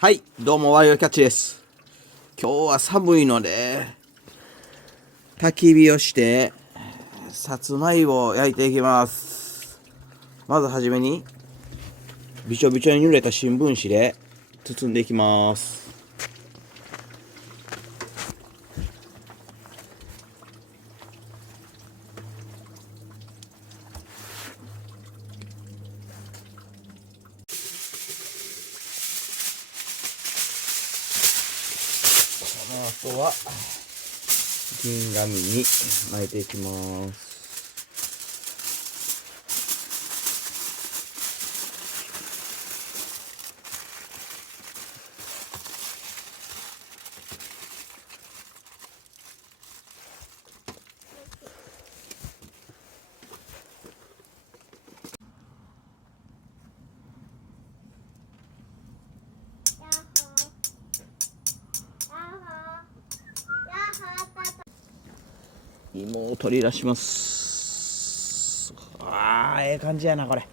はい、どうもワイワイキャッチです。今日は寒いので焚き火をしてさつまいもを焼いていきます。まずはじめにびちょびちょに濡れた新聞紙で包んでいきます。この後は銀紙に巻いていきます。芋を取り出します。ええ感じやなこれ。